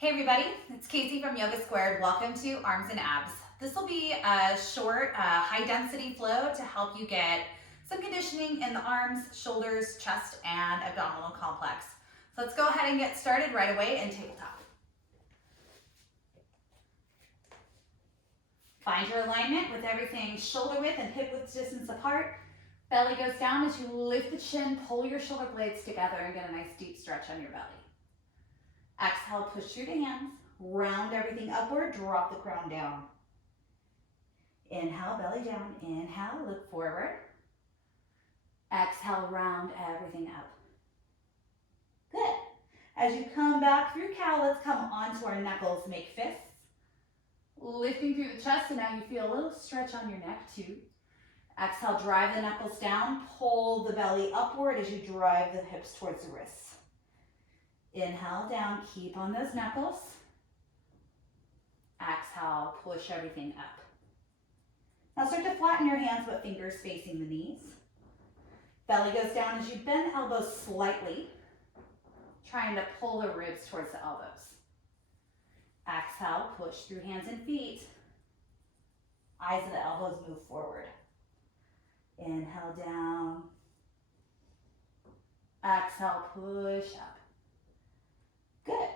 Hey everybody, it's Casey from Yoga Squared. Welcome to Arms and Abs. This will be a short, high density flow to help you get some conditioning in the arms, shoulders, chest, and abdominal complex. So let's go ahead and get started right away in tabletop. Find your alignment with everything shoulder width and hip width distance apart. Belly goes down as you lift the chin, pull your shoulder blades together and get a nice deep stretch on your belly. Exhale, push through the hands, round everything upward, drop the crown down. Inhale, belly down, inhale, look forward. Exhale, round everything up. Good. As you come back through cow, let's come onto our knuckles, make fists. Lifting through the chest, and now you feel a little stretch on your neck too. Exhale, drive the knuckles down, pull the belly upward as you drive the hips towards the wrists. Inhale down, keep on those knuckles. Exhale, push everything up. Now start to flatten your hands but fingers facing the knees. Belly goes down as you bend elbows slightly, trying to pull the ribs towards the elbows. Exhale, push through hands and feet. Eyes of the elbows move forward. Inhale down. Exhale, push up. Good.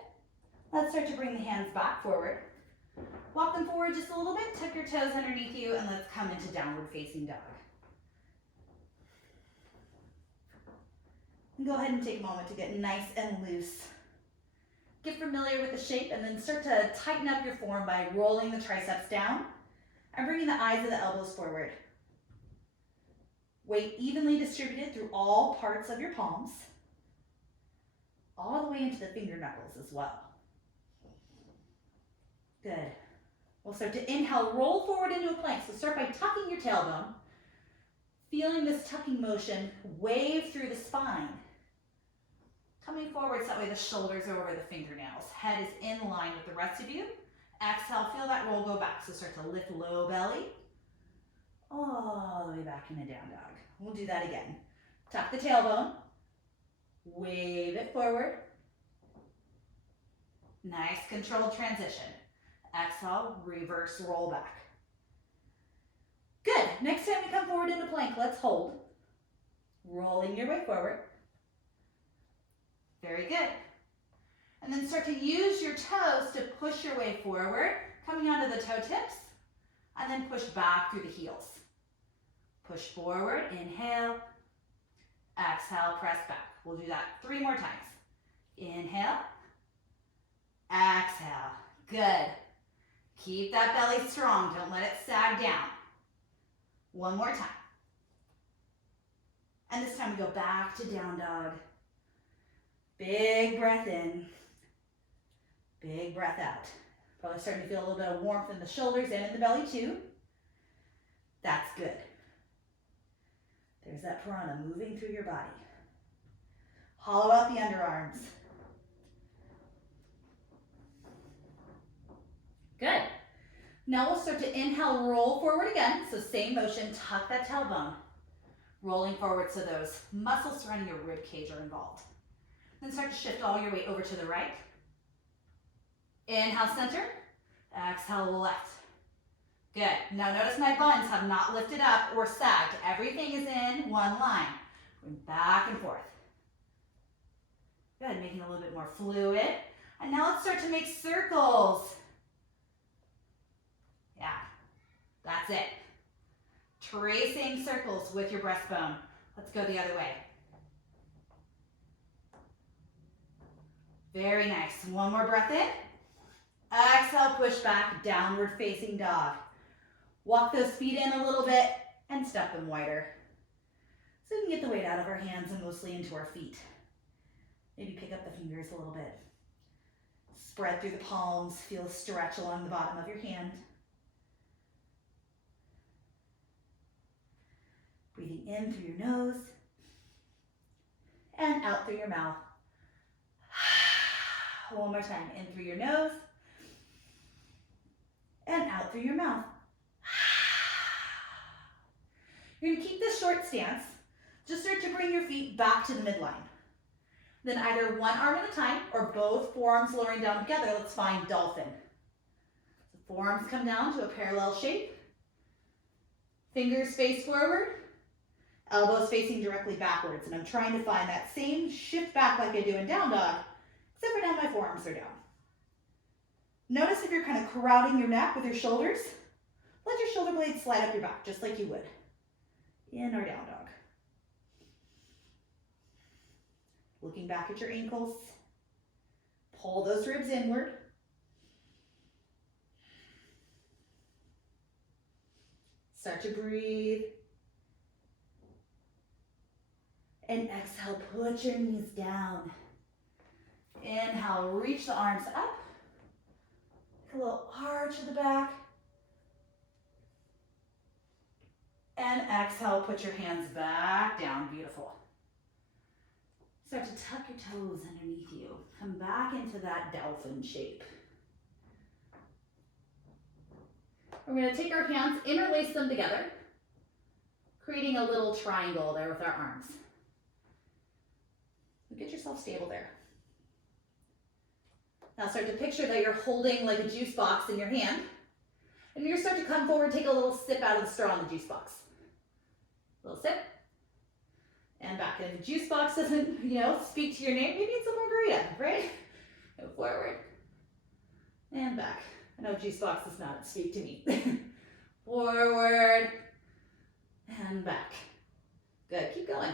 Let's start to bring the hands back forward. Walk them forward just a little bit, tuck your toes underneath you, and let's come into downward facing dog. And go ahead and take a moment to get nice and loose. Get familiar with the shape and then start to tighten up your form by rolling the triceps down and bringing the eyes of the elbows forward. Weight evenly distributed through all parts of your palms, all the way into the finger knuckles as well. Good. We'll start to inhale, roll forward into a plank. So start by tucking your tailbone, feeling this tucking motion wave through the spine. Coming forward so that way the shoulders are over the fingernails. Head is in line with the rest of you. Exhale, feel that roll go back. So start to lift low belly, all the way back into down dog. We'll do that again. Tuck the tailbone. Wave it forward. Nice controlled transition. Exhale, reverse roll back. Good. Next time we come forward into plank, let's hold. Rolling your way forward. Very good. And then start to use your toes to push your way forward, coming onto the toe tips, and then push back through the heels. Push forward, inhale. Exhale, press back. We'll do that 3 more times. Inhale. Exhale. Good. Keep that belly strong. Don't let it sag down. 1 more time. And this time we go back to down dog. Big breath in. Big breath out. Probably starting to feel a little bit of warmth in the shoulders and in the belly too. That's good. There's that prana moving through your body. Hollow out the underarms. Good. Now we'll start to inhale, roll forward again. So same motion, tuck that tailbone. Rolling forward so those muscles surrounding your rib cage are involved. Then start to shift all your weight over to the right. Inhale, center. Exhale, left. Good. Now notice my buns have not lifted up or sagged. Everything is in one line. Going back and forth. Good, making it a little bit more fluid. And now let's start to make circles. Yeah, that's it. Tracing circles with your breastbone. Let's go the other way. Very nice. 1 more breath in. Exhale, push back, downward facing dog. Walk those feet in a little bit and step them wider. So we can get the weight out of our hands and mostly into our feet. Maybe pick up the fingers a little bit. Spread through the palms, feel a stretch along the bottom of your hand. Breathing in through your nose and out through your mouth. 1 more time, in through your nose and out through your mouth. You're going to keep this short stance. Just start to bring your feet back to the midline. Then either one arm at a time or both forearms lowering down together. Let's find dolphin. So forearms come down to a parallel shape. Fingers face forward. Elbows facing directly backwards. And I'm trying to find that same shift back like I do in down dog, except for now my forearms are down. Notice if you're kind of crowding your neck with your shoulders, let your shoulder blades slide up your back, just like you would in our down dog. Looking back at your ankles, pull those ribs inward. Start to breathe. And exhale, put your knees down. Inhale, reach the arms up. A little arch at the back. And exhale, put your hands back down. Beautiful. Start to tuck your toes underneath you. Come back into that dolphin shape. We're going to take our hands, interlace them together, creating a little triangle there with our arms. Get yourself stable there. Now start to picture that you're holding like a juice box in your hand. And you're going to start to come forward, take a little sip out of the straw in the juice box. Little sip. And back. And the juice box doesn't, speak to your name. Maybe it's a margarita, right? Go forward. And back. I know juice box does not speak to me. Forward. And back. Good. Keep going.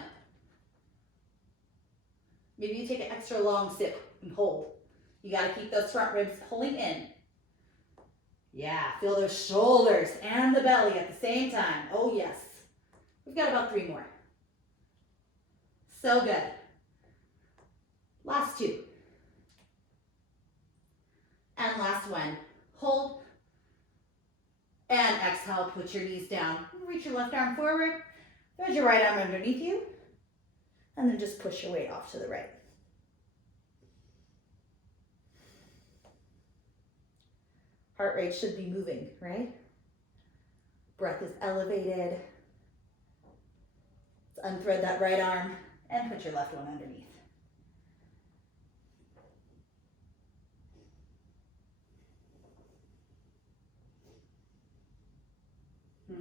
Maybe you take an extra long sip and hold. You got to keep those front ribs pulling in. Yeah, feel those shoulders and the belly at the same time. Oh, yes. We've got about 3 more. So good. Last 2. And last one. Hold. And exhale, put your knees down. Reach your left arm forward. There's your right arm underneath you. And then just push your weight off to the right. Heart rate should be moving, right? Breath is elevated. Let's unthread that right arm and put your left one underneath.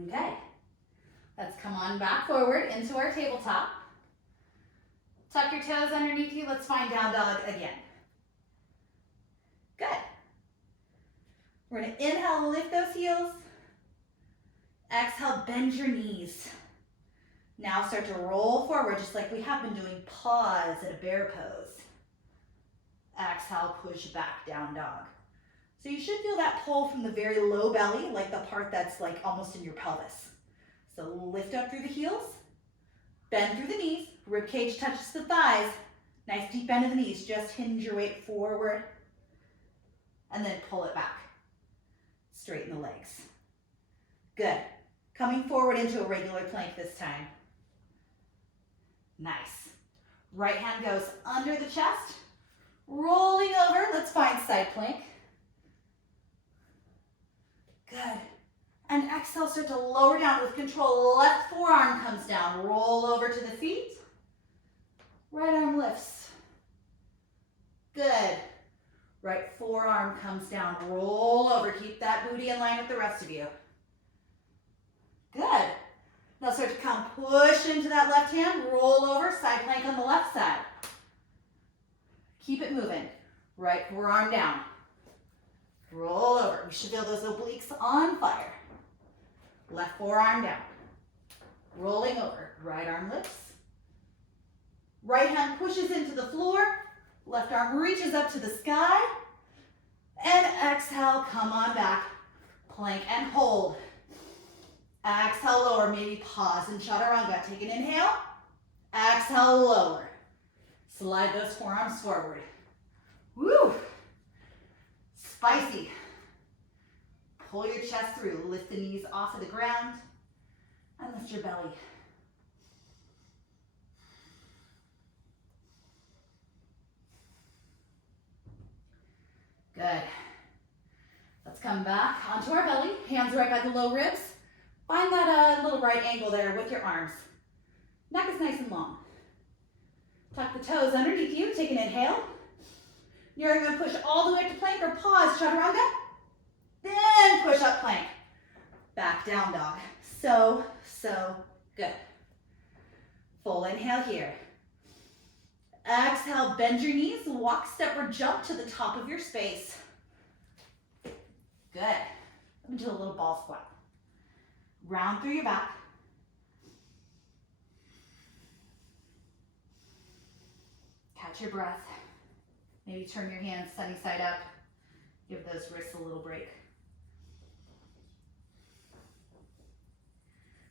Okay. Let's come on back forward into our tabletop. Tuck your toes underneath you. Let's find down dog again. Good. We're going to inhale, lift those heels. Exhale, bend your knees. Now start to roll forward just like we have been doing. Pause at a bear pose. Exhale, push back, down dog. So you should feel that pull from the very low belly, like the part that's like almost in your pelvis. So lift up through the heels, bend through the knees, rib cage touches the thighs. Nice deep bend of the knees. Just hinge your weight forward and then pull it back. Straighten the legs. Good. Coming forward into a regular plank this time. Nice. Right hand goes under the chest. Rolling over. Let's find side plank. Good. And exhale, start to lower down with control. Left forearm comes down. Roll over to the feet. Right arm lifts. Good. Right forearm comes down. Roll over. Keep that booty in line with the rest of you. Good. Now start to come, push into that left hand, roll over, side plank on the left side. Keep it moving. Right forearm down. Roll over. We should feel those obliques on fire. Left forearm down. Rolling over. Right arm lifts. Right hand pushes into the floor. Left arm reaches up to the sky. And exhale, come on back. Plank and hold. Exhale, lower, maybe pause in chaturanga. Take an inhale. Exhale, lower. Slide those forearms forward. Woo! Spicy. Pull your chest through. Lift the knees off of the ground. And lift your belly. Good. Let's come back onto our belly. Hands right by the low ribs. Find that little right angle there with your arms. Neck is nice and long. Tuck the toes underneath you. Take an inhale. You're going to push all the way up to plank or pause, chaturanga. Then push up plank. Back down dog. So good. Full inhale here. Exhale, bend your knees, walk, step, or jump to the top of your space. Good. Let me do a little ball squat. Round through your back. Catch your breath. Maybe turn your hands sunny side up. Give those wrists a little break.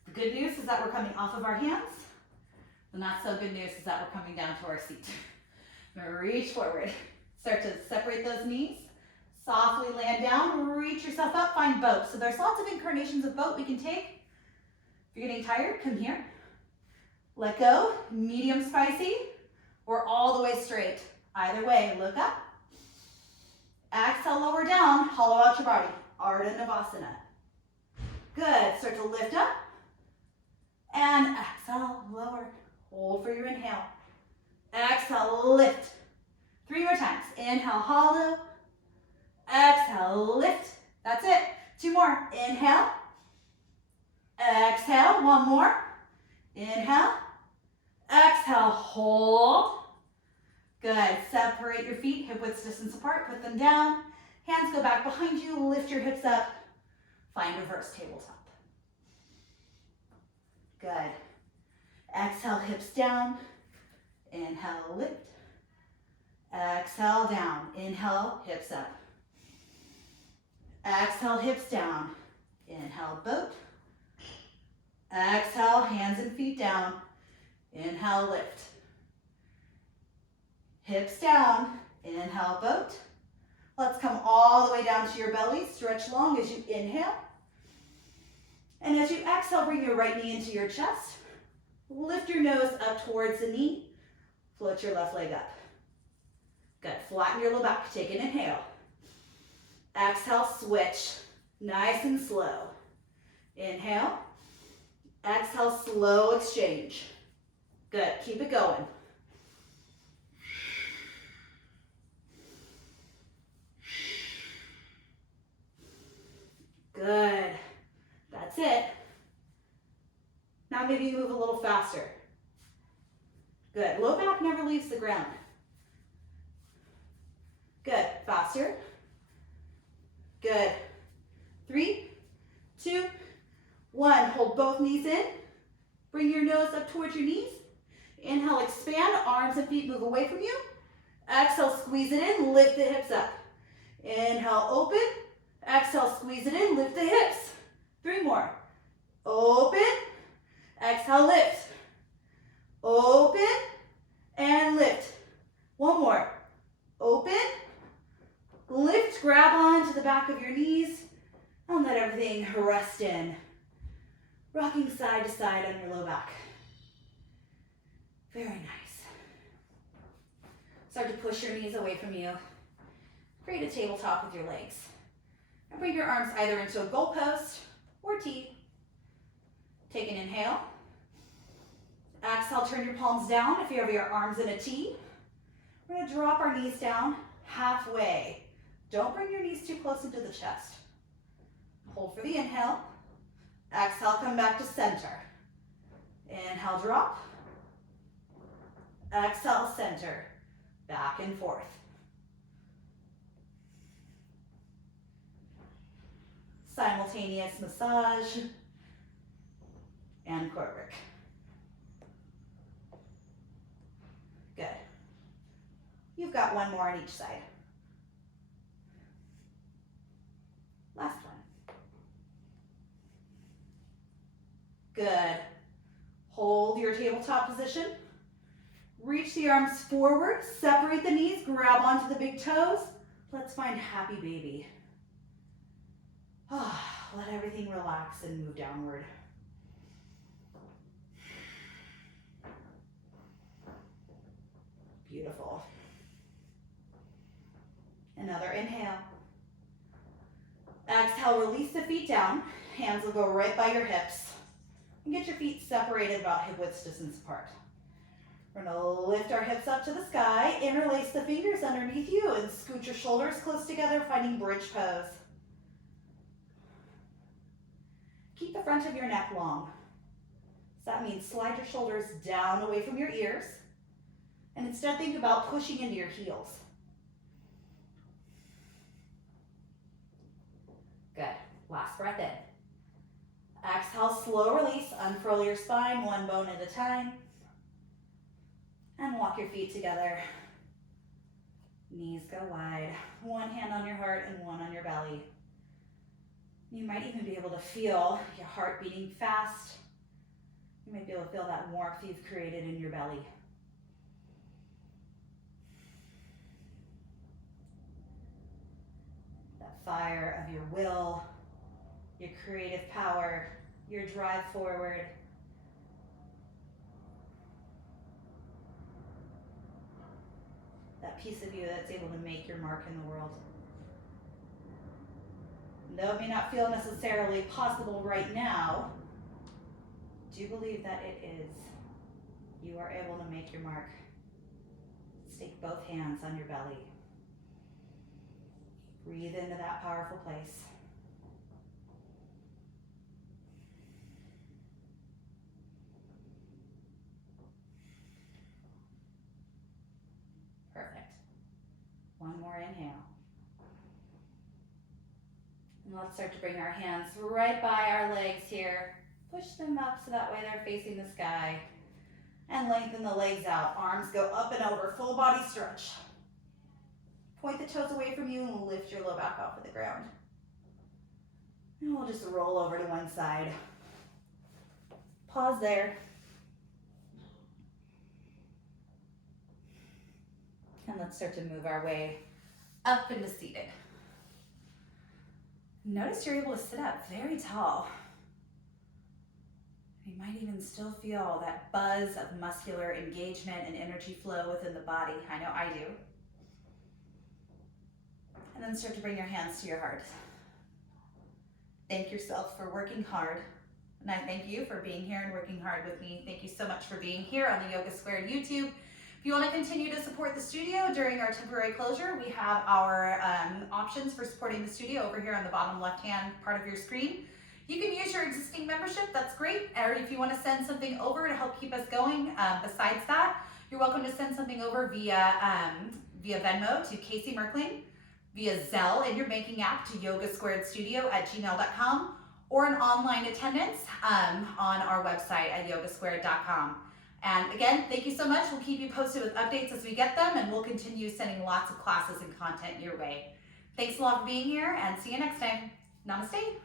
The good news is that we're coming off of our hands. The not so good news is that we're coming down to our seat. I'm going to reach forward. Start to separate those knees. Softly land down, reach yourself up, find boat. So there's lots of incarnations of boat we can take. If you're getting tired, come here. Let go, medium spicy, or all the way straight. Either way, look up. Exhale, lower down, hollow out your body. Ardha Navasana. Good, start to lift up. And exhale, lower. Hold for your inhale. Exhale, lift. 3 more times. Inhale, hollow. Exhale, lift. That's it. 2 more. Inhale. Exhale. 1 more. Inhale. Exhale, hold. Good. Separate your feet, hip width distance apart. Put them down. Hands go back behind you. Lift your hips up. Find reverse tabletop. Good. Exhale, hips down. Inhale, lift. Exhale, down. Inhale, hips up. Exhale, hips down. Inhale, boat. Exhale, hands and feet down. Inhale, lift. Hips down. Inhale, boat. Let's come all the way down to your belly. Stretch long as you inhale. And as you exhale, bring your right knee into your chest. Lift your nose up towards the knee. Float your left leg up. Good. Flatten your low back. Take an inhale. Exhale, switch. Nice and slow. Inhale. Exhale, slow exchange. Good. Keep it going. Good. That's it. Now maybe you move a little faster. Good. Low back never leaves the ground. Good. Faster. Good. 3, 2, 1. Hold both knees in. Bring your nose up towards your knees. Inhale, expand. Arms and feet move away from you. Exhale, squeeze it in. Lift the hips up. Inhale, open. Exhale, squeeze it in. Lift the hips. 3 more. Open. Exhale, lift. Open and lift. 1 more. Open. Lift, grab onto the back of your knees, and let everything rest in. Rocking side to side on your low back. Very nice. Start to push your knees away from you. Create a tabletop with your legs. And bring your arms either into a goalpost or T. Take an inhale. Exhale, turn your palms down if you have your arms in a T. We're going to drop our knees down halfway. Don't bring your knees too close into the chest. Hold for the inhale. Exhale, come back to center. Inhale, drop. Exhale, center. Back and forth. Simultaneous massage and core work. Good. You've got 1 more on each side. Last one. Good. Hold your tabletop position. Reach the arms forward, separate the knees, grab onto the big toes. Let's find happy baby. Let everything relax and move downward. Beautiful. Another inhale. Exhale, release the feet down. Hands will go right by your hips. And get your feet separated about hip width distance apart. We're gonna lift our hips up to the sky, interlace the fingers underneath you, and scoot your shoulders close together, finding bridge pose. Keep the front of your neck long. So that means slide your shoulders down away from your ears, and instead think about pushing into your heels. Good. Last breath in. Exhale, slow release. Unfurl your spine, one bone at a time. And walk your feet together. Knees go wide. One hand on your heart and one on your belly. You might even be able to feel your heart beating fast. You might be able to feel that warmth you've created in your belly. That fire of your will, your creative power, your drive forward. That piece of you that's able to make your mark in the world. Though it may not feel necessarily possible right now, do believe that it is. You are able to make your mark. Stake both hands on your belly. Breathe into that powerful place. Perfect. One more inhale. And let's start to bring our hands right by our legs here. Push them up so that way they're facing the sky. And lengthen the legs out. Arms go up and over, full body stretch. Point the toes away from you and lift your low back off of the ground. And we'll just roll over to one side. Pause there. And let's start to move our way up into seated. Notice you're able to sit up very tall. You might even still feel that buzz of muscular engagement and energy flow within the body. I know I do. And then start to bring your hands to your heart. Thank yourself for working hard. And I thank you for being here and working hard with me. Thank you so much for being here on the Yoga Squared YouTube. If you want to continue to support the studio during our temporary closure, we have our options for supporting the studio over here on the bottom left-hand part of your screen. You can use your existing membership, that's great. Or if you want to send something over to help keep us going, besides that, you're welcome to send something over via Venmo to Casey Merkling, via Zelle in your banking app to yogasquaredstudio@gmail.com, or an online attendance on our website at yogasquared.com. And again, thank you so much. We'll keep you posted with updates as we get them, and we'll continue sending lots of classes and content your way. Thanks a lot for being here, and see you next time. Namaste.